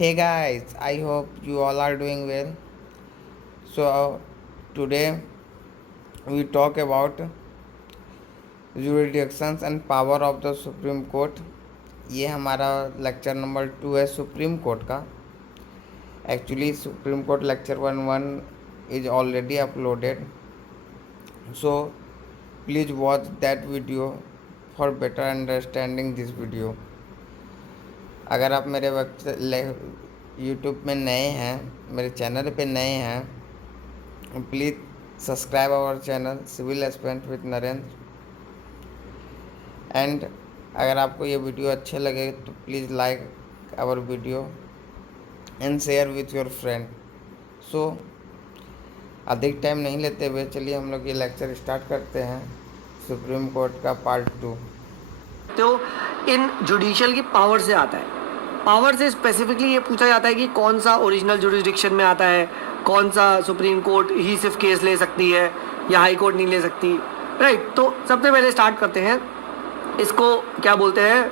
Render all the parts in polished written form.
Hey guys, I hope you all are doing well. Today we talk about jurisdictions and power of the Supreme Court. ये हमारा lecture number 2 है supreme court का. Actually supreme court lecture 1 is already uploaded. So please watch that video for better understanding this video. अगर आप मेरे YouTube में नए हैं, मेरे चैनल पे नए हैं, please subscribe our channel civil aspirant with Narendra. And अगर आपको ये वीडियो अच्छे लगे तो please like our video and share with your friend. So अधिक टाइम नहीं लेते हुए चलिए हम लोग ये लेक्चर स्टार्ट करते हैं. सुप्रीम कोर्ट का पार्ट 2. तो इन जुडिशियल की पावर से आता है. पावर से स्पेसिफिकली ये पूछा जाता है कि कौन सा ओरिजिनल जुरिस्डिक्शन में आता है, कौन सा सुप्रीम कोर्ट ही सिर्फ केस ले सकती है या हाई कोर्ट नहीं ले सकती. राइट. तो सबसे पहले स्टार्ट करते हैं, इसको क्या बोलते हैं,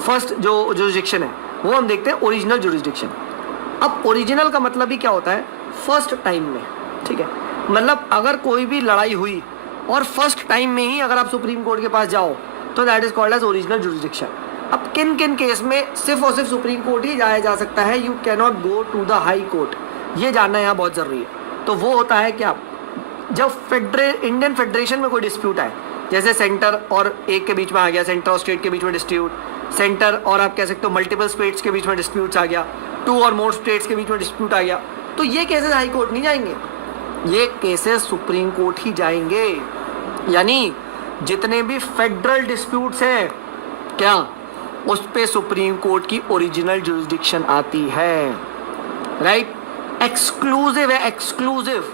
फर्स्ट जो जुरिस्डिक्शन है वो हम देखते हैं ओरिजिनल जुरिस्डिक्शन. अब ओरिजिनल का मतलब ही क्या होता है, फर्स्ट टाइम में. ठीक है, मतलब अगर कोई भी लड़ाई हुई और फर्स्ट टाइम में ही अगर आप सुप्रीम कोर्ट के पास जाओ तो that is called as original jurisdiction. अब किन किन केस में सिर्फ और सिर्फ सुप्रीम कोर्ट ही जाया जा सकता है, you can not go to the high court. ये जानना यहाँ बहुत ज़रूरी है. तो वो होता है क्या, जब इंडियन फेडरेशन में कोई डिस्प्यूट आए, जैसे सेंटर और एक के बीच में आ गया, सेंटर और स्टेट के बीच में डिस्प्यूट, सेंटर और आप कह सकते हो मल्टीपल स्टेट्स के बीच में डिस्प्यूट्स आ गया, 2 और मोर स्टेट्स के बीच में डिस्प्यूट आ गया, तो ये केसेस हाई कोर्ट नहीं जाएंगे, ये केसेस सुप्रीम कोर्ट ही जाएंगे. यानी जितने भी फेडरल डिस्प्यूट्स हैं क्या, उस पे सुप्रीम कोर्ट की ओरिजिनल जुरिस्डिक्शन आती है. राइट. एक्सक्लूसिव है. Exclusive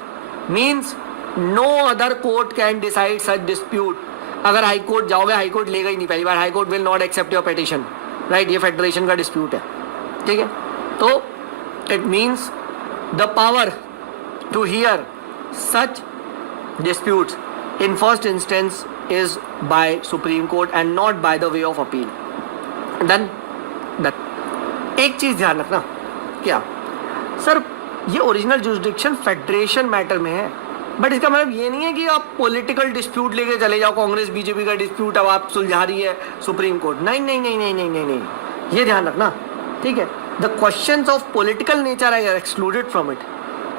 means no other court can decide such dispute. अगर हाई कोर्ट जाओगे, हाई कोर्ट लेगा ही नहीं पहली बार, high court will not accept your petition. Right. ये फेडरेशन का डिस्प्यूट है. ठीक है. तो it means the power to hear such disputes in first instance is by Supreme Court and not by the way of appeal. Done. एक चीज ध्यान रखना, क्या सर ये ओरिजिनल जुरिस्डिक्शन फेडरेशन मैटर में है, बट इसका मतलब ये नहीं है कि आप पॉलिटिकल डिस्प्यूट लेके चले जाओ, कांग्रेस बीजेपी का डिस्प्यूट अब आप सुलझा रही है सुप्रीम कोर्ट. नहीं नहीं नहीं नहीं नहीं नहीं नहीं, ये ध्यान रखना. ठीक है. The questions of political nature are excluded from it.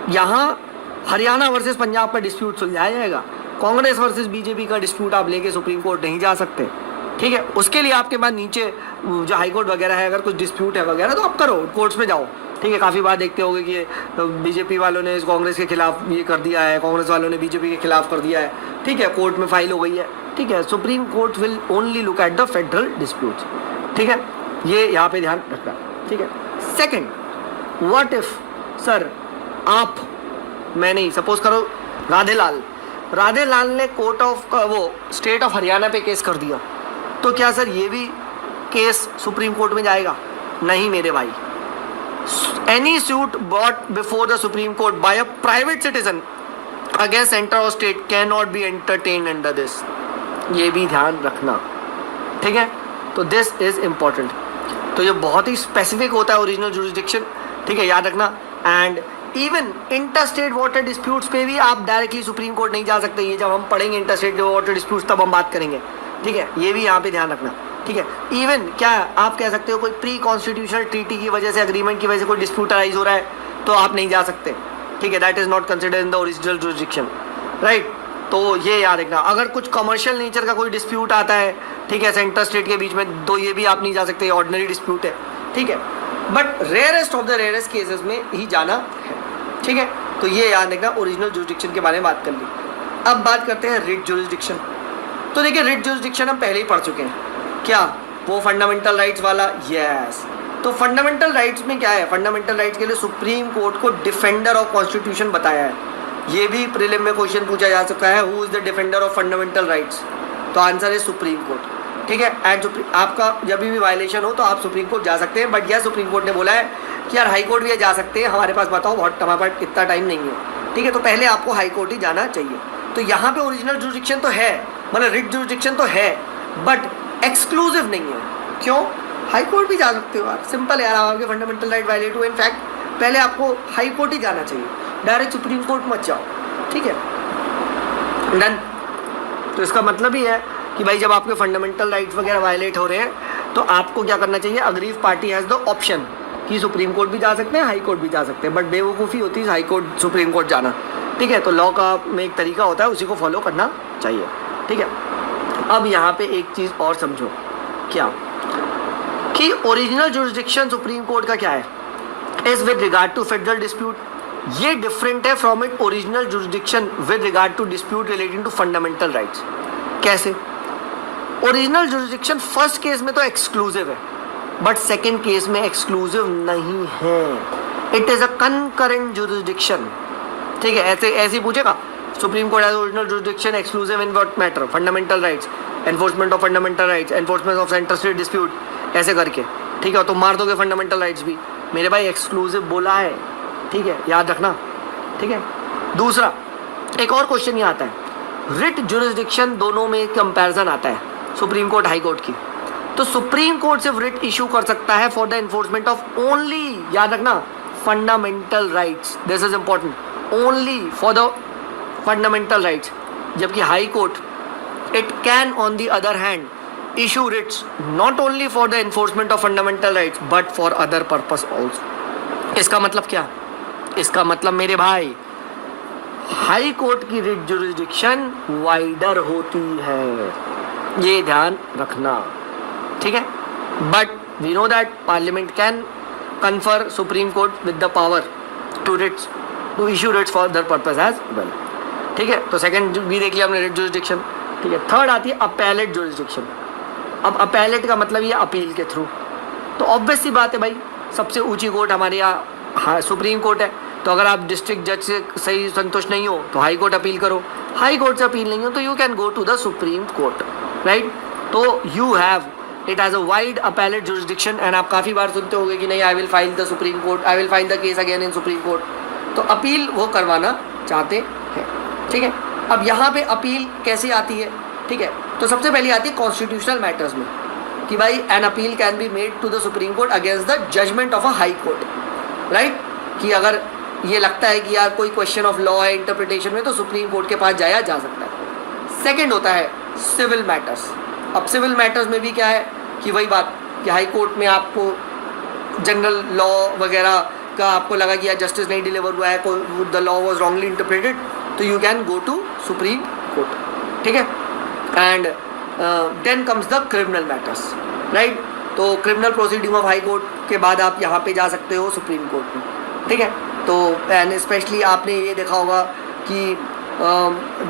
यहाँ हरियाणा वर्सेस पंजाब का डिस्प्यूट सुलझाया जाएगा, कांग्रेस वर्सेस बीजेपी का डिस्प्यूट आप लेके सुप्रीम कोर्ट नहीं जा सकते. ठीक है. उसके लिए आपके पास नीचे जो हाई कोर्ट वगैरह है, अगर कुछ डिस्प्यूट है वगैरह तो आप करो, कोर्ट्स में जाओ. ठीक है. काफ़ी बार देखते होंगे कि बीजेपी वालों ने कांग्रेस के खिलाफ ये कर दिया है, कांग्रेस वालों ने बीजेपी के खिलाफ कर दिया है. ठीक है. कोर्ट में फाइल हो गई है. ठीक है. Supreme court will only look at the federal disputes. ठीक है. ये यहाँ पे ध्यान रखना. ठीक है. सेकेंड, व्हाट इफ सर आप, मैं नहीं, सपोज करो राधे लाल ने कोर्ट ऑफ वो स्टेट ऑफ हरियाणा पे केस कर दिया, तो क्या सर ये भी केस सुप्रीम कोर्ट में जाएगा? नहीं मेरे भाई. Any suit brought before the supreme court by a private citizen against centre और state can not be entertain under this. ये भी ध्यान रखना. ठीक है. तो दिस इज इम्पॉर्टेंट. तो ये बहुत ही स्पेसिफिक होता है ओरिजिनल जुरिस्डिक्शन. ठीक है, याद रखना. And even interstate water disputes पे भी आप डायरेक्टली सुप्रीम कोर्ट नहीं जा सकते. ये जब हम पढ़ेंगे इंटरस्टेट वाटर डिस्प्यूट्स तब हम बात करेंगे. ठीक है. ये भी यहाँ पे ध्यान रखना. ठीक है. इवन क्या आप कह सकते हो कोई प्री कॉन्स्टिट्यूशनल ट्रीटी की वजह से, अग्रीमेंट की वजह से कोई डिस्प्यूट अराइज हो रहा है तो आप नहीं जा सकते. ठीक है. That is not considered in the original jurisdiction. Right. तो ये याद रखना. अगर कुछ कमर्शियल नेचर का कोई डिस्प्यूट आता है, ठीक है, सेंटर स्टेट के बीच में, तो ये भी आप नहीं जा सकते, ऑर्डिनरी डिस्प्यूट है. ठीक है. But rarest of the rarest cases में ही जाना है. ठीक है. तो ये याद रखना. ओरिजिनल जुरिस्डिक्शन के बारे में बात कर ली. अब बात करते हैं रिट जुरिस्डिक्शन. तो देखिए रिट जुरिस्डिक्शन हम पहले ही पढ़ चुके हैं. क्या वो फंडामेंटल राइट्स वाला? यस. तो फंडामेंटल राइट्स में क्या है, फंडामेंटल राइट्स के लिए सुप्रीम कोर्ट को डिफेंडर ऑफ कॉन्स्टिट्यूशन बताया है. ये भी प्रीलिम में क्वेश्चन पूछा जा सकता है, who is the defender of fundamental rights? तो आंसर है सुप्रीम कोर्ट. ठीक है. एंड आपका जब भी वायलेशन हो तो आप सुप्रीम कोर्ट जा सकते हैं. बट यह सुप्रीम कोर्ट ने बोला है कि यार हाई कोर्ट भी जा सकते हैं, हमारे पास बताओ बहुत, हमारे पास इतना टाइम नहीं है. ठीक है. तो पहले आपको हाई कोर्ट ही जाना चाहिए. तो यहाँ पे ओरिजिनल जुरिस्डिक्शन तो है, मतलब रिट जुरिस्डिक्शन तो है, बट एक्सक्लूसिव नहीं है. क्यों? हाई कोर्ट भी जा सकते हो यार, सिंपल यार, आपके फंडामेंटल राइट वायलेट हुए, इनफैक्ट पहले आपको हाई कोर्ट ही जाना चाहिए, डायरेक्ट सुप्रीम कोर्ट मत जाओ, ठीक है, डन। तो इसका मतलब ही है कि भाई जब आपके फंडामेंटल राइट्स वगैरह वायलेट हो रहे हैं तो आपको क्या करना चाहिए, aggrieved party has the option कि सुप्रीम कोर्ट भी जा सकते हैं, हाई कोर्ट भी जा सकते हैं, बट बेवकूफ़ी होती है हाई कोर्ट सुप्रीम कोर्ट जाना, ठीक है। तो लॉ का में एक तरीका होता है, उसी को फॉलो करना चाहिए, ठीक है। अब यहाँ पे एक चीज़ और समझो, क्या कि ओरिजिनल जुरिस्डिक्शन सुप्रीम कोर्ट का क्या है, is with regard to federal dispute, ये डिफरेंट है from it original jurisdiction with regard to dispute relating to fundamental rights. कैसे? ओरिजिनल जुरिस्डिक्शन फर्स्ट केस में तो एक्सक्लूसिव है, बट सेकेंड केस में एक्सक्लूसिव नहीं है, it is a concurrent jurisdiction, ठीक है। ऐसे ऐसे पूछेगा, supreme court has original jurisdiction exclusive in what matter, fundamental rights, enforcement of fundamental rights, enforcement of inter state dispute, ऐसे करके, ठीक है। तो मार दोगे फंडामेंटल राइट्स भी, मेरे भाई एक्सक्लूसिव बोला है, ठीक है, याद रखना, ठीक है। दूसरा एक और क्वेश्चन ये आता है, रिट जुरिस्डिक्शन दोनों में कंपैरिजन आता है, सुप्रीम कोर्ट हाई कोर्ट की। तो सुप्रीम कोर्ट सिर्फ रिट इशू कर सकता है for the enforcement of only, याद रखना, fundamental rights, this is important, only for the fundamental rights, जबकि high court it can on the other hand issue writs not only for the enforcement of fundamental rights but for other purpose also. इसका मतलब क्या? इसका मतलब मेरे भाई high court की writ jurisdiction wider होती है, ये ध्यान रखना, ठीक है। But we know that parliament can confer supreme court with the power to writs, to issue writs for other purpose as well, ठीक है। तो सेकंड भी देख लिया हमने, रिट जुरिस्डिक्शन, ठीक है। थर्ड आती है अपैलेट जुरिस्डिक्शन। अब अपैलेट का मतलब ये अपील के थ्रू, तो ऑब्वियस सी बात है भाई, सबसे ऊंची कोर्ट हमारे यहाँ सुप्रीम कोर्ट है, तो अगर आप डिस्ट्रिक्ट जज से सही संतुष्ट नहीं हो तो हाई कोर्ट अपील करो, हाई कोर्ट से अपील नहीं हो तो you can go to the supreme court, right. तो you have it has a wide appellate jurisdiction, and आप काफ़ी बार सुनते होंगे कि नहीं, I will file the supreme court, I will file the case again in supreme court, तो appeal वो करवाना चाहते हैं, ठीक है। अब यहाँ पे अपील कैसे आती है, ठीक है। तो सबसे पहले आती है कॉन्स्टिट्यूशनल मैटर्स में, कि भाई an appeal can be made to the supreme court against the judgment of a high court, right. कि अगर ये लगता है कि यार कोई क्वेश्चन ऑफ लॉ है इंटरप्रिटेशन में, तो सुप्रीम कोर्ट के पास जाया जा सकता है। सेकंड होता है सिविल मैटर्स। अब सिविल मैटर्स में भी क्या है कि वही बात कि हाई कोर्ट में आपको जनरल लॉ वगैरह का आपको लगा कि यार जस्टिस नहीं डिलीवर हुआ है, the law was wrongly interpreted, तो you can go to supreme court, ठीक है। And then comes the criminal matters, right. तो criminal proceeding of high court के बाद आप यहाँ पे जा सकते हो सुप्रीम कोर्ट में, ठीक है। तो एंड स्पेशली आपने ये देखा होगा कि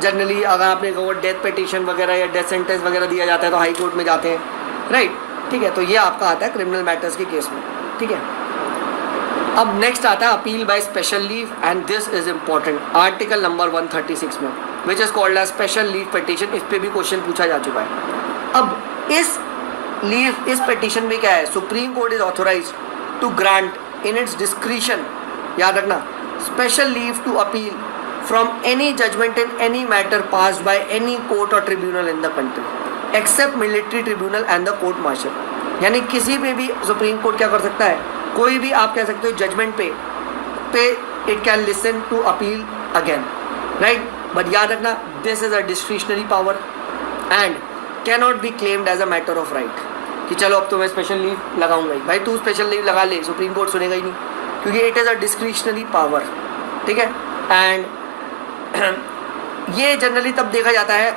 जनरली अगर आपने कहा डेथ पिटीशन वगैरह या डेथ सेंटेंस वगैरह दिया जाता है तो हाई कोर्ट में जाते हैं, राइट, ठीक है। तो ये आपका आता है क्रिमिनल मैटर्स के केस में, ठीक है। अब नेक्स्ट आता है appeal by special leave, and this is important, article number 136 में, which is called as special leave petition. इस पे भी क्वेश्चन पूछा जा चुका है। अब इस पिटीशन में क्या है, supreme court is authorise to grant in its discretion, याद रखना, special leave to appeal from any judgement in any matter passed by any court और tribunal in the country except military tribunal and the court martial. यानी किसी पे भी supreme court क्या कर सकता है, कोई भी आप कह सकते हो जजमेंट पे it can listen to appeal again, right. But याद रखना, this is a discretionary power and can not be claimed as a matter of right, कि चलो अब तो मैं स्पेशल लीव लगाऊंगा ही, भाई तू स्पेशल लीव लगा ले, सुप्रीम कोर्ट सुनेगा ही नहीं, क्योंकि it is a discretionary power, ठीक है। एंड ये जनरली तब देखा जाता है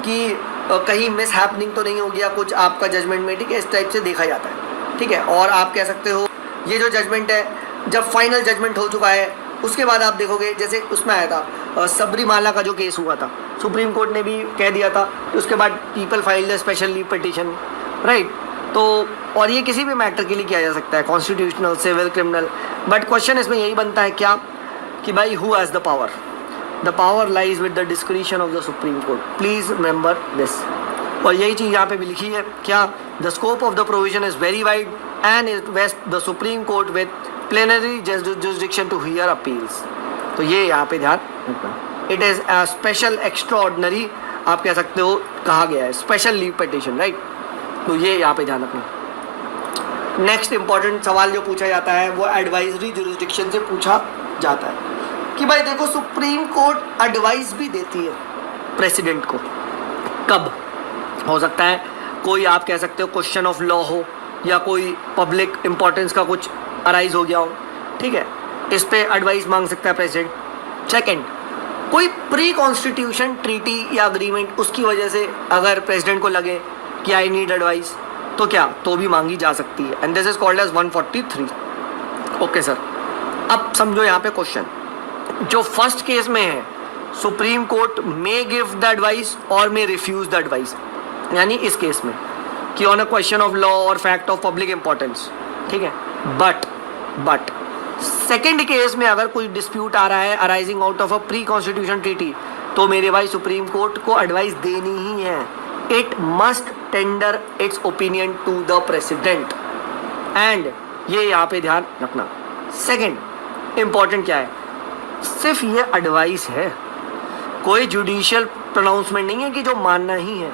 कि कहीं मिस हैपनिंग तो नहीं हो गया कुछ आपका जजमेंट में, ठीक है, इस टाइप से देखा जाता है, ठीक है। और आप कह सकते हो ये जो जजमेंट है, जब फाइनल जजमेंट हो चुका है उसके बाद आप देखोगे, जैसे उसमें आया था सबरीमाला का जो केस हुआ था, सुप्रीम कोर्ट ने भी कह दिया था, उसके बाद people file the special leave petition, right. तो और ये किसी भी मैटर के लिए किया जा सकता है, constitutional, civil, criminal, but question इसमें यही बनता है क्या, कि भाई who has the power, the power lies with the discretion of the supreme court, please remember this. और यही चीज़ यहाँ पे भी लिखी है, क्या, the scope of the provision is very wide and it vests the supreme court with plenary jurisdiction to hear appeals. तो ये यहाँ पे ध्यान रखना, it is a special extra ordinary, आप कह सकते हो, कहा गया है स्पेशल लीव पिटीशन, राइट। तो ये यहाँ पे ध्यान रखना। नेक्स्ट इंपॉर्टेंट सवाल जो पूछा जाता है वो एडवाइजरी जुरिस्डिक्शन से पूछा जाता है कि भाई देखो सुप्रीम कोर्ट एडवाइस भी देती है प्रेसिडेंट को। कब हो सकता है? कोई आप कह सकते हो क्वेश्चन ऑफ लॉ हो या कोई पब्लिक इंपॉर्टेंस का कुछ अराइज हो गया हो, ठीक है, इस पे एडवाइस मांग सकता है प्रेसिडेंट। सेकंड, कोई प्री कॉन्स्टिट्यूशन ट्रीटी या अग्रीमेंट उसकी वजह से अगर प्रेसिडेंट को लगे कि आई नीड एडवाइस तो क्या, तो भी मांगी जा सकती है। And this is called as 143। Okay sir, अब समझो यहाँ पे क्वेश्चन जो फर्स्ट केस में है, supreme court may give the advice और मे रिफ्यूज द एडवाइस, यानी इस केस में कि on a question of law और फैक्ट ऑफ पब्लिक इंपॉर्टेंस, ठीक है। बट सेकेंड केस में अगर कोई डिस्प्यूट आ रहा है arising out of a pre constitution treaty, तो मेरे भाई सुप्रीम कोर्ट को एडवाइस देनी ही है। It must tender its opinion to the president, and ये यहाँ पे ध्यान रखना। सेकेंड इंपॉर्टेंट क्या है, सिर्फ ये एडवाइस है, कोई जुडिशियल प्रोनाउंसमेंट नहीं है कि जो मानना ही है।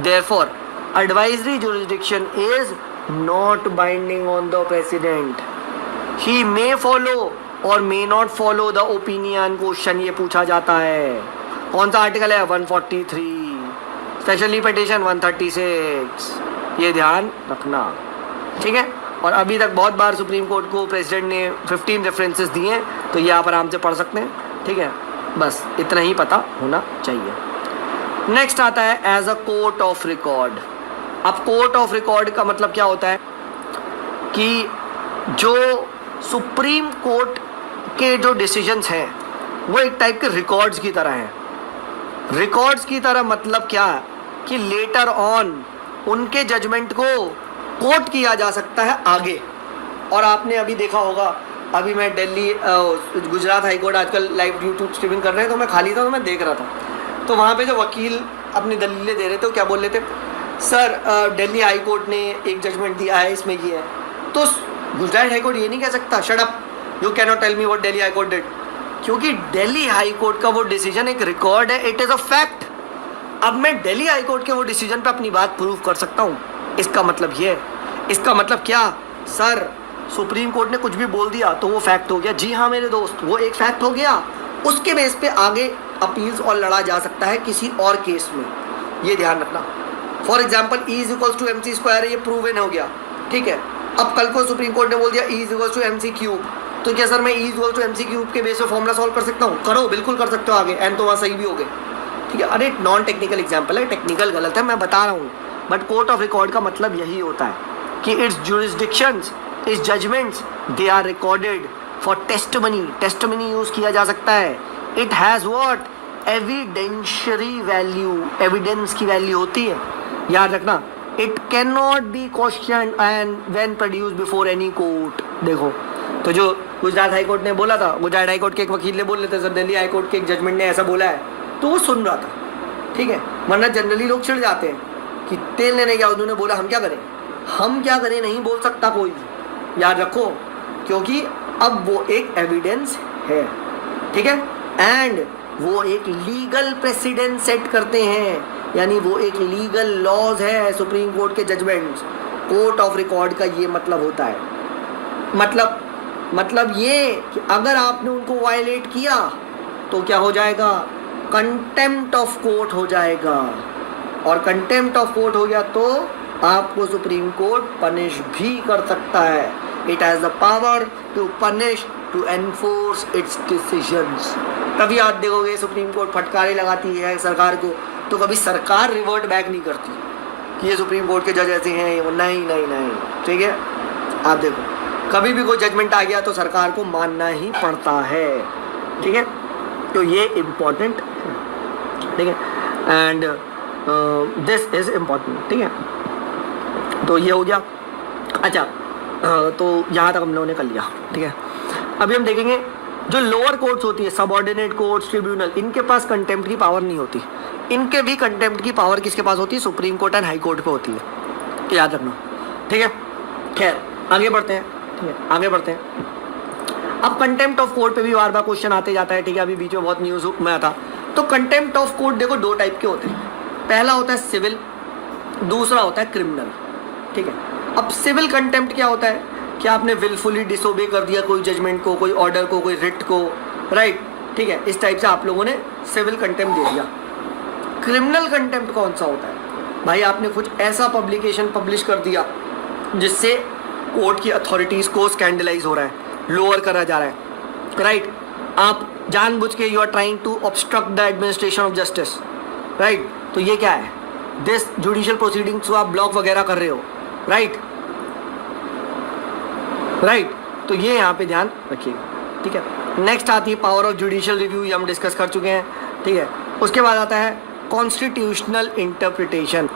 Therefore advisory jurisdiction is not binding on the president. He may follow और may not follow the opinion. Question ये पूछा जाता है, कौन सा आर्टिकल है? 143, स्पेशली पिटिशन 136। ये ध्यान रखना, ठीक है। और अभी तक बहुत बार सुप्रीम कोर्ट को प्रेसिडेंट ने 15 रेफरेंसेस दिए हैं, तो ये आप आराम से पढ़ सकते हैं, ठीक है। बस इतना ही पता होना चाहिए। नेक्स्ट आता है as a court of record. अब कोर्ट ऑफ रिकॉर्ड का मतलब क्या होता है कि जो सुप्रीम कोर्ट के जो डिसीजंस हैं वो एक टाइप के रिकॉर्ड्स की तरह हैं। रिकॉर्ड्स की तरह मतलब क्या है कि लेटर ऑन उनके जजमेंट को कोट किया जा सकता है आगे। और आपने अभी देखा होगा, अभी मैं दिल्ली गुजरात हाई कोर्ट आजकल लाइव यूट्यूब स्ट्रीमिंग कर रहे हैं, तो मैं खाली था तो मैं देख रहा था, तो वहाँ पे जो वकील अपनी दलीलें दे रहे थे वो क्या बोल रहे थे, सर दिल्ली हाई कोर्ट ने एक जजमेंट दिया है, इसमें ये है, तो गुजरात हाई कोर्ट ये नहीं कह सकता shut up you can not tell me what Delhi high court did, क्योंकि दिल्ली हाई कोर्ट का वो डिसीजन एक रिकॉर्ड है, इट इज़ अ फैक्ट। अब मैं दिल्ली हाई कोर्ट के वो डिसीजन पे अपनी बात प्रूव कर सकता हूँ। इसका मतलब ये है, इसका मतलब क्या, सर सुप्रीम कोर्ट ने कुछ भी बोल दिया तो वो फैक्ट हो गया। जी हाँ मेरे दोस्त, वो एक फैक्ट हो गया, उसके बेस पे आगे अपील्स और लड़ा जा सकता है किसी और केस में, ये ध्यान रखना। For example E is equals to MC square, ये प्रूवन हो गया, ठीक है। अब कल को सुप्रीम कोर्ट ने बोल दिया E is equals to MC cube, तो क्या सर मैं E is equals to MC cube के बेस पे फॉर्मूला सॉल्व कर सकता हूँ? करो, बिल्कुल कर सकते हो आगे, एंड तो वहाँ सही भी हो गए, ठीक है। अरे नॉन टेक्निकल एग्जाम्पल है, टेक्निकल गलत है, मैं बता रहा हूँ, बट कोर्ट ऑफ रिकॉर्ड का मतलब यही होता है कि its jurisdictions, its judgments, they are recorded for testimony. Testimony use किया जा सकता है। It has what, evidentiary value, evidence की वैल्यू होती है, याद रखना। It can not be question and when produce before any court. देखो, तो जो गुजरात हाई कोर्ट ने बोला था, गुजरात हाई कोर्ट के एक वकील ने बोल लेते सर दिल्ली हाई कोर्ट के एक जजमेंट ने ऐसा बोला है, तो वो सुन रहा था, ठीक है। वरना जनरली लोग चिढ़ जाते हैं कि तेल लेने गया, उन्होंने बोला हम क्या करें, हम क्या करें, नहीं बोल सकता कोई, याद रखो, क्योंकि अब वो एक एविडेंस है, ठीक है, एंड वो एक लीगल प्रेसिडेंट सेट करते हैं, यानी वो एक लीगल लॉज है सुप्रीम कोर्ट के जजमेंट्स। कोर्ट ऑफ रिकॉर्ड का ये मतलब होता है, मतलब ये कि अगर आपने उनको वायलेट किया तो क्या हो जाएगा, कंटेम्प्ट ऑफ कोर्ट हो जाएगा, और कंटेम्प्ट ऑफ कोर्ट हो गया तो आपको सुप्रीम कोर्ट पनिश भी कर सकता है। It has the power to punish, to enforce its decisions. कभी आप देखोगे सुप्रीम कोर्ट फटकारे लगाती है सरकार को, तो कभी सरकार रिवर्ट बैक नहीं करती कि ये सुप्रीम कोर्ट के जज ऐसे हैं, नहीं, ठीक है। आप देखो, कभी भी कोई जजमेंट आ गया तो सरकार को मानना ही पड़ता है, ठीक है। तो ये इम्पोर्टेंट है, ठीक है, एंड दिस इज इम्पोर्टेंट, ठीक है। तो ये हो गया। अच्छा, तो यहाँ तक हम लोगों ने कर लिया, ठीक है। अभी हम देखेंगे जो लोअर कोर्ट्स होती है, सबऑर्डिनेट कोर्ट्स, ट्रिब्यूनल, इनके पास कंटेम्प्ट की पावर नहीं होती। इनके भी कंटेम्प्ट की पावर किसके पास होती है, supreme court and high court पे होती है, याद रखना, ठीक है। खैर आगे बढ़ते हैं, ठीक है, आगे बढ़ते हैं। अब कंटेम्प्ट ऑफ कोर्ट पे भी बार बार क्वेश्चन आते जाता है, ठीक है। अभी बीच में बहुत न्यूज़ में आता, तो कंटेम्प्ट ऑफ कोर्ट देखो दो टाइप के होते हैं। पहला होता है सिविल, दूसरा होता है क्रिमिनल, ठीक है। अब सिविल कंटेम्प्ट क्या होता है कि आपने विलफुली डिसोबे कर दिया कोई जजमेंट को, कोई ऑर्डर को, कोई रिट को, राइट, ठीक है, इस टाइप से आप लोगों ने सिविल कंटेम्प्ट दे दिया। क्रिमिनल कंटेम्प्ट कौन सा होता है भाई, आपने कुछ ऐसा पब्लिकेशन पब्लिश कर दिया जिससे कोर्ट की अथॉरिटीज को स्कैंडलाइज हो रहा है, लोअर करा जा रहा है, राइट, आप जानबूझ के you are trying to obstruct the administration of justice, right, तो ये क्या है, दिस जुडिशियल प्रोसीडिंग्स को आप ब्लॉक वगैरह कर रहे हो, राइट, राइट, तो ये यहाँ पे ध्यान रखिएगा, ठीक है। नेक्स्ट आती है पावर ऑफ जुडिशियल रिव्यू, ये हम डिस्कस कर चुके हैं, ठीक है। उसके बाद आता है कॉन्स्टिट्यूशनल इंटरप्रिटेशन।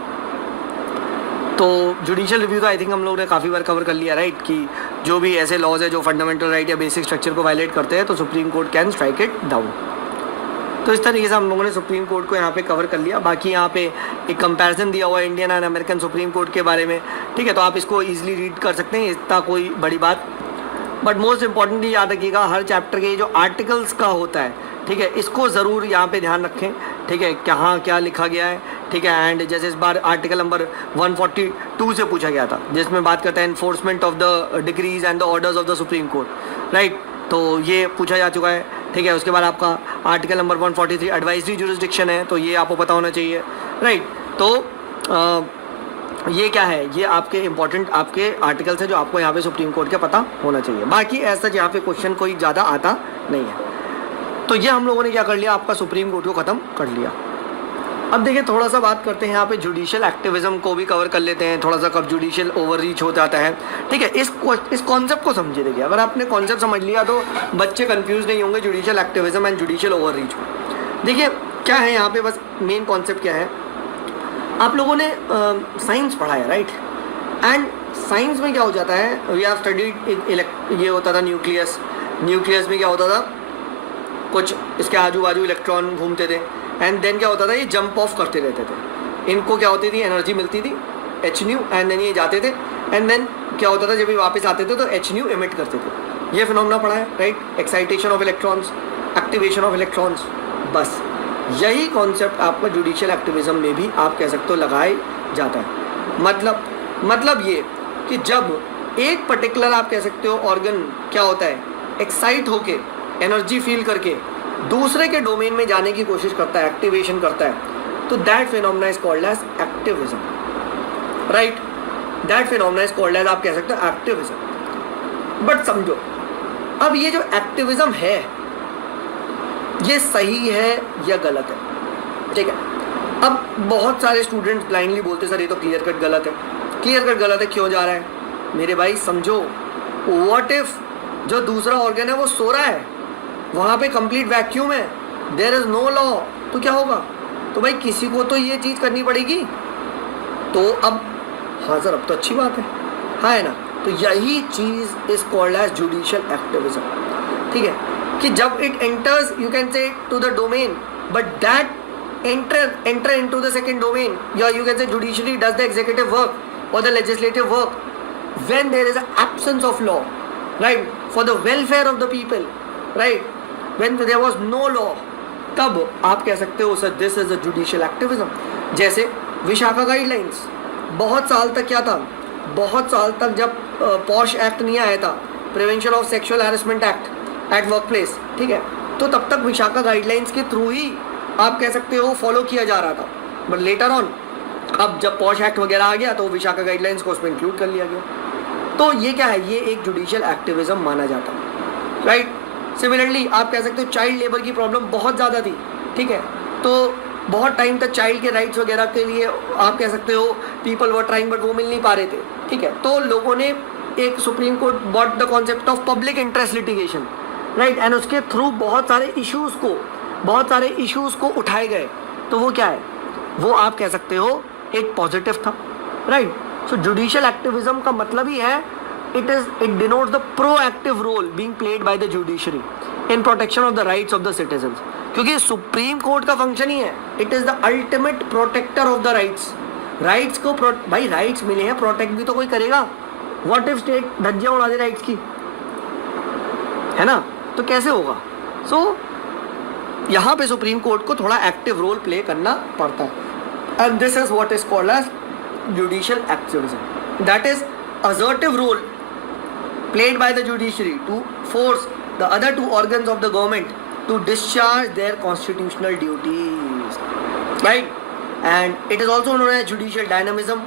तो जुडिशियल रिव्यू तो आई थिंक हम लोगों ने काफ़ी बार कवर कर लिया, राइट, कि जो भी ऐसे लॉज है जो फंडामेंटल राइट या बेसिक स्ट्रक्चर को वायलेट करते हैं तो supreme court can strike it down. तो इस तरीके से हम लोगों ने सुप्रीम कोर्ट को यहाँ पे कवर कर लिया। बाकी यहाँ पे एक कंपैरिजन दिया हुआ है Indian and American supreme court के बारे में, ठीक है, तो आप इसको ईजिली रीड कर सकते हैं, इतना कोई बड़ी बात। बट मोस्ट इंपॉर्टेंटली याद रखिएगा हर चैप्टर के जो आर्टिकल्स का होता है, ठीक है, इसको ज़रूर यहाँ पे ध्यान रखें, ठीक है, कहाँ क्या लिखा गया है, ठीक है। एंड जैसे इस बार आर्टिकल नंबर 142 से पूछा गया था जिसमें बात करता है enforcement of the decrease and the orders of the supreme court, right, तो ये पूछा जा चुका है, ठीक है। उसके बाद आपका आर्टिकल नंबर 143 एडवाइजरी जुरिस्डिक्शन है, तो ये आपको पता होना चाहिए, राइट। तो ये क्या है, ये आपके इंपॉर्टेंट आपके आर्टिकल्स है जो आपको यहाँ पे सुप्रीम कोर्ट के पता होना चाहिए। बाकी ऐसा यहाँ पे क्वेश्चन कोई ज़्यादा आता नहीं है। तो ये हम लोगों ने क्या कर लिया, आपका सुप्रीम कोर्ट को ख़त्म कर लिया। अब देखिए थोड़ा सा बात करते हैं यहाँ पे जुडिशियल एक्टिविज्म को भी कवर कर लेते हैं, थोड़ा सा कब जुडिशियल ओवररीच हो जाता है, ठीक है। इस कॉन्सेप्ट को समझिए। देखिए अगर आपने कॉन्सेप्ट समझ लिया तो बच्चे कंफ्यूज नहीं होंगे judicial activism and judicial overreach. देखिए क्या है यहाँ पे, बस मेन कॉन्सेप्ट क्या है, आप लोगों ने साइंस पढ़ा है, राइट, एंड साइंस में क्या हो जाता है, वी हैव स्टडीड ये होता था न्यूक्लियस में क्या होता था, कुछ इसके आजू बाजू इलेक्ट्रॉन घूमते थे एंड देन क्या होता था, ये जंप ऑफ करते रहते थे, इनको क्या होती थी, एनर्जी मिलती थी hν एंड देन ये जाते थे एंड देन क्या होता था, जब ये वापस आते थे तो hν एमिट करते थे। ये फिनोमेना पढ़ा है, right, excitation of electrons, activation of electrons, बस यही कॉन्सेप्ट आपका जुडिशियल एक्टिविज्म में भी आप कह सकते हो लगाए जाता है। मतलब ये कि जब एक पर्टिकुलर आप कह सकते हो ऑर्गन क्या होता है, एक्साइट होके एनर्जी फील करके दूसरे के डोमेन में जाने की कोशिश करता है, एक्टिवेशन करता है, तो that phenomena is called as activism, right, that phenomena is called as आप कह सकते हो एक्टिविज्म। बट समझो अब ये जो एक्टिविज्म है ये सही है या गलत है, ठीक है। अब बहुत सारे स्टूडेंट्स ब्लाइंडली बोलते सर ये तो क्लियर कट गलत है। क्लियर कट गलत है, क्यों जा रहा है मेरे भाई, समझो, व्हाट इफ जो दूसरा ऑर्गन है वो सो रहा है, वहाँ पे कंप्लीट वैक्यूम है, देयर इज नो लॉ, तो क्या होगा, तो भाई किसी को तो ये चीज़ करनी पड़ेगी। तो अब हाँ सर अब तो अच्छी बात है ना, तो यही चीज़ is called as judicial activism, ठीक है, कि जब it enters you can say to the domain but that enter into the second domain, या you can say judiciary does the executive work or the legislative work when there is an absence of law, right, for the welfare of the people, right, when there was no law, तब आप कह सकते हो sir this is a judicial activism. जैसे Vishakha guidelines, बहुत साल तक क्या था, बहुत साल तक जब पॉश एक्ट नहीं आया था, prevention of sexual harassment act at work place, ठीक है, तो तब तक विशाखा गाइडलाइंस के थ्रू ही आप कह सकते हो फॉलो किया जा रहा था। बट लेटर ऑन अब जब पॉश एक्ट वगैरह आ गया तो विशाखा गाइडलाइंस को उसमें इंक्लूड कर लिया गया। तो ये क्या है, ये एक जुडिशियल एक्टिविज्म माना जाता है, राइट। सिमिलरली आप कह सकते हो चाइल्ड लेबर की प्रॉब्लम बहुत ज़्यादा थी, ठीक है, तो बहुत टाइम तक चाइल्ड के राइट्स वगैरह के लिए आप कह सकते हो पीपल वर ट्राइंग बट वो मिल नहीं पा रहे थे, ठीक है, तो लोगों ने एक supreme court bought the concept of public interest litigation, right, and उसके थ्रू बहुत सारे इश्यूज़ को उठाए गए। तो वो क्या है, वो आप कह सकते हो एक पॉजिटिव था, राइट। सो जुडिशियल एक्टिविज्म का मतलब ही है it denotes the proactive role being played by the judiciary in protection of the rights of the citizens, क्योंकि सुप्रीम कोर्ट का फंक्शन ही है, it is the ultimate protector of the rights को भाई rights मिले हैं, प्रोटेक्ट भी तो कोई करेगा। व्हाट इफ स्टेट धज्जियां उड़ा दे राइट्स की, है ना, तो कैसे होगा। सो यहाँ पे सुप्रीम कोर्ट को थोड़ा एक्टिव रोल प्ले करना पड़ता है, and this is what is called as judicial activism. That is assertive role played by the judiciary to force the other two organs of the government to discharge their constitutional duties, right? And it is also known as judicial dynamism,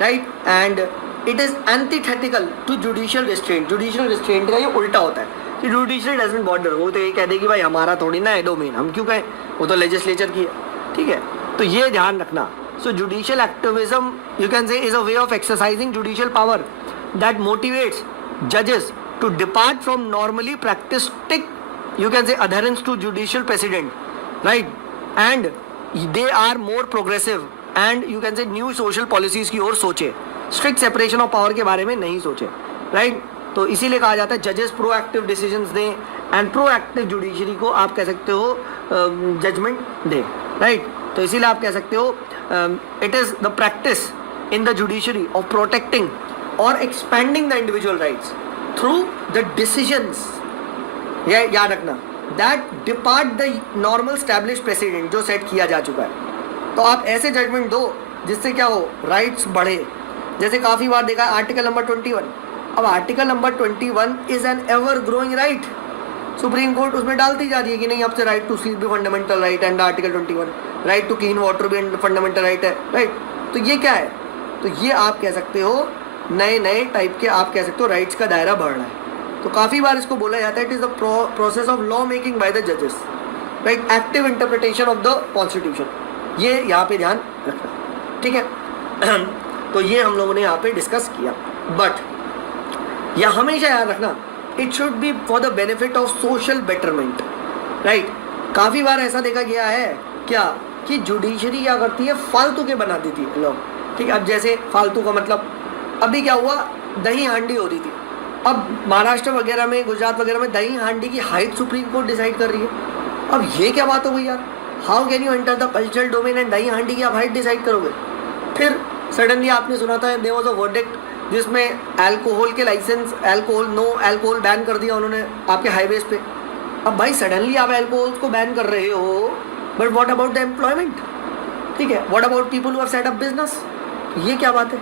right? And it is antithetical to judicial restraint. Judicial restraint का ये उल्टा होता है कि judiciary doesn't bother, वो तो ये कह दे कि भाई हमारा थोड़ी ना है डोमेन, हम क्यों कहें, वो तो लेजिस्लेचर की है, ठीक है? तो ये ध्यान रखना. So judicial activism, you can say, is a way of exercising judicial power that motivates judges to depart from normally practiced, you can say, adherence to judicial precedent, right? And they are more progressive and you can say new social policies की ओर सोचे, strict separation of power के बारे में नहीं सोचे, right? तो इसीलिए कहा जाता है जजेस प्रोएक्टिव डिसीजंस दें एंड प्रोएक्टिव जुडिशरी को आप कह सकते हो जजमेंट दें, राइट? तो इसीलिए आप कह सकते हो it is the practice in the judiciary of protecting और expanding the individual rights through the decisions, ये याद रखना, that depart the normal establish precedent जो सेट किया जा चुका है. तो आप ऐसे जजमेंट दो जिससे क्या हो, राइट्स बढ़े. जैसे काफ़ी बार देखा आर्टिकल नंबर 21. अब article number 21 is an ever growing right. Supreme court उसमें डालती जा रही है कि नहीं, अब से राइट टू स्लीप भी fundamental right and article 21, right to clean water भी फंडामेंटल राइट है, राइट? तो ये क्या है? तो ये आप कह सकते हो नए नए टाइप के आप कह सकते हो राइट्स का दायरा बढ़ रहा है. तो काफ़ी बार इसको बोला जाता है it is the process of law making by the जजेस, right? Active interpretation of the constitution. ये यहाँ पे ध्यान रखना, ठीक है? तो ये हम लोगों ने यहाँ पे डिस्कस किया. बट यह हमेशा याद रखना, it should be for the benefit of social betterment, right? काफ़ी बार ऐसा देखा गया है क्या कि जुडिशरी क्या करती है, फालतू के बना देती है लोग, ठीक है? अब जैसे फालतू का मतलब अभी क्या हुआ, दही हांडी हो रही थी. अब महाराष्ट्र वगैरह में, गुजरात वगैरह में दही हांडी की हाइट सुप्रीम कोर्ट डिसाइड कर रही है. अब ये क्या बात हो गई यार, how can you enter the cultural domain and दही हांडी की आप हाइट डिसाइड करोगे? फिर सडनली आपने सुना था देयर वाज अ वर्डिक्ट जिसमें अल्कोहल के licence, alcohol no alcohol ban कर दिया उन्होंने आपके हाईवेज पे. अब भाई सडनली आप अल्कोहल को बैन कर रहे हो, but what about the employment, ठीक है? What about people who have set up business, ये क्या बात है,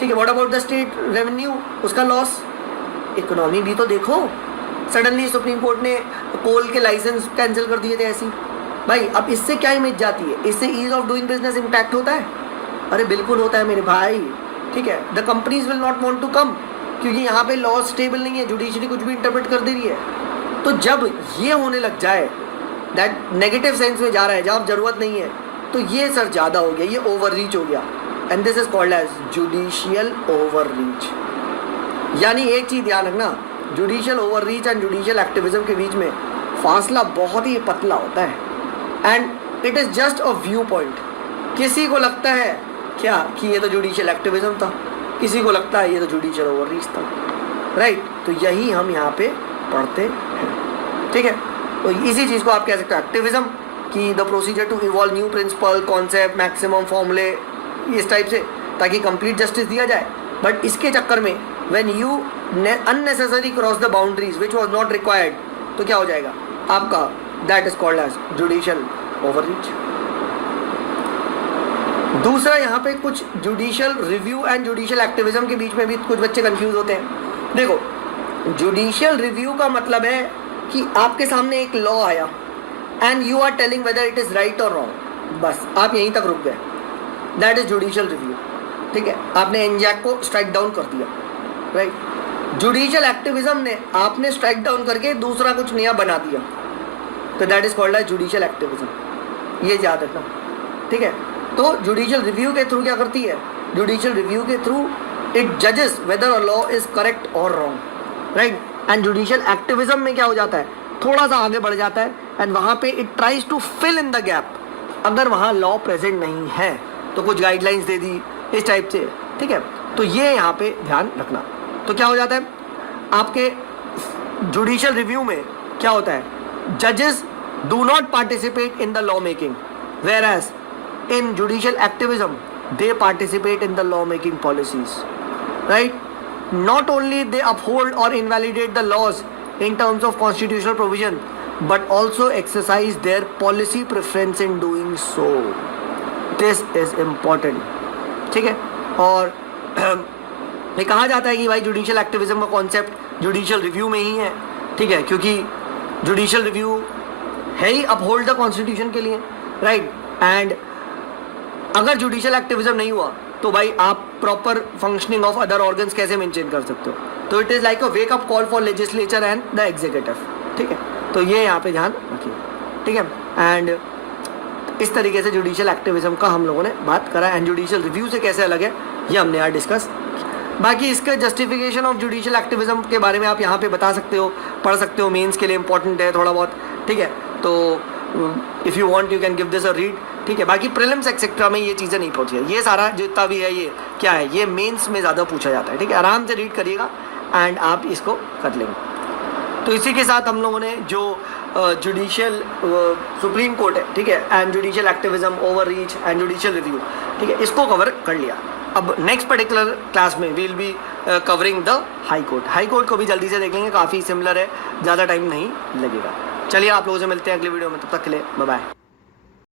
ठीक है? What about the state revenue, उसका लॉस, इकोनॉमी भी तो देखो. सडनली सुप्रीम कोर्ट ने कोल के लाइसेंस कैंसिल कर दिए थे ऐसी. भाई अब इससे क्या इमेज जाती है, इससे ease of doing business impact होता है. अरे बिल्कुल होता है मेरे भाई, ठीक है? The companies will not want to come क्योंकि यहाँ पे लॉ स्टेबल नहीं है, जुडिशरी कुछ भी इंटरप्रेट कर दे रही है. तो जब ये होने लग जाए, दैट नेगेटिव सेंस में जा रहा है जब ज़रूरत नहीं है, तो ये सर ज़्यादा हो गया, ये ओवर रीच हो गया. And this is called as judicial overreach. यानी एक चीज़ ध्यान रखना, judicial overreach and judicial activism के बीच में फासला बहुत ही पतला होता है. And it is just a viewpoint. किसी को लगता है क्या कि ये तो जुडिशियल एक्टिविज्म था, किसी को लगता है ये तो जुडिशियल ओवर रीच था, राइट? तो यही हम यहाँ पे पढ़ते हैं, ठीक है? तो इसी चीज़ को आप कह सकते हो एक्टिविज्म, कि the procedure to evolve new principle, concept, maximum फॉर्मूले, इस टाइप से, ताकि कंप्लीट जस्टिस दिया जाए. बट इसके चक्कर में when you unnecessary cross the boundaries which was not required, तो क्या हो जाएगा आपका, that is called as judicial overreach. दूसरा यहाँ पे कुछ judicial review and judicial activism के बीच में भी कुछ बच्चे कंफ्यूज होते हैं. देखो, जुडिशियल रिव्यू का मतलब है कि आपके सामने एक लॉ आया and you are telling whether it is right और रॉन्ग, बस आप यहीं तक रुक गए, दैट इज़ जुडिशियल रिव्यू, ठीक है? आपने एनजैक को स्ट्राइक डाउन कर दिया, राइट? जुडिशियल एक्टिविज्म ने आपने स्ट्राइक डाउन करके दूसरा कुछ नया बना दिया, तो that is called as judicial activism. ये याद रखना, ठीक है? तो जुडिशियल रिव्यू के थ्रू क्या करती है, जुडिशियल रिव्यू के थ्रू इट जजेस whether a law is correct और wrong, right? And judicial activism में क्या हो जाता है, थोड़ा सा आगे बढ़ जाता है एंड वहाँ पे it tries to fill in the gap. अगर वहाँ लॉ प्रेजेंट नहीं है तो कुछ गाइडलाइंस दे दी इस टाइप से, ठीक है? तो ये यहाँ पे ध्यान रखना. तो क्या हो जाता है आपके जुडिशियल रिव्यू में, क्या होता है, जजेस do not participate in the law making, whereas in judicial activism they participate in the law making policies, right? Not only they uphold or invalidate the laws in terms of constitutional provision, but also exercise their policy preference in doing so. This is important, ठीक है? और ये कहा जाता है कि भाई judicial activism का कॉन्सेप्ट जुडिशियल रिव्यू में ही है, ठीक है, क्योंकि जुडिशियल रिव्यू है ही अपहोल्ड द कॉन्स्टिट्यूशन के लिए, राइट। एंड अगर जुडिशियल एक्टिविज्म नहीं हुआ तो भाई आप proper functioning of other organs कैसे मेंटेन कर सकते हो। तो it is like a wake up call for legislature and the executive, ठीक है। तो ये यहाँ पे ध्यान रखिए, ठीक है। एंड इस तरीके से जुडिशियल एक्टिविज्म का हम लोगों ने बात करा, एंड जुडिशियल रिव्यू से कैसे अलग है ये हमने यहाँ डिस्कस। बाकी इसका जस्टिफिकेशन ऑफ जुडिशियल एक्टिविज्म के बारे में आप यहाँ पे बता सकते हो, पढ़ सकते हो, मेंस के लिए इंपॉर्टेंट है थोड़ा बहुत, ठीक है। तो if you want you can give this a read, ठीक है। बाकी प्रीलिम्स एक्सेट्रा में ये चीज़ें नहीं पहुँची है, ये सारा जितना भी है ये क्या है, ये मेंस में ज़्यादा पूछा जाता है, ठीक है। आराम से रीड करिएगा एंड आप इसको कर लेंगे। तो इसी के साथ हम लोगों ने जो जुडिशियल सुप्रीम कोर्ट है, ठीक है, and judicial activism, overreach and judicial review, ठीक है, इसको कवर कर लिया। अब नेक्स्ट पर्टिकुलर क्लास में we will be covering the high court. High court को भी जल्दी से देखेंगे, काफ़ी सिमिलर है, ज़्यादा टाइम नहीं लगेगा। चलिए आप लोगों से मिलते हैं अगले वीडियो में, तब तक के लिए बाय बाय।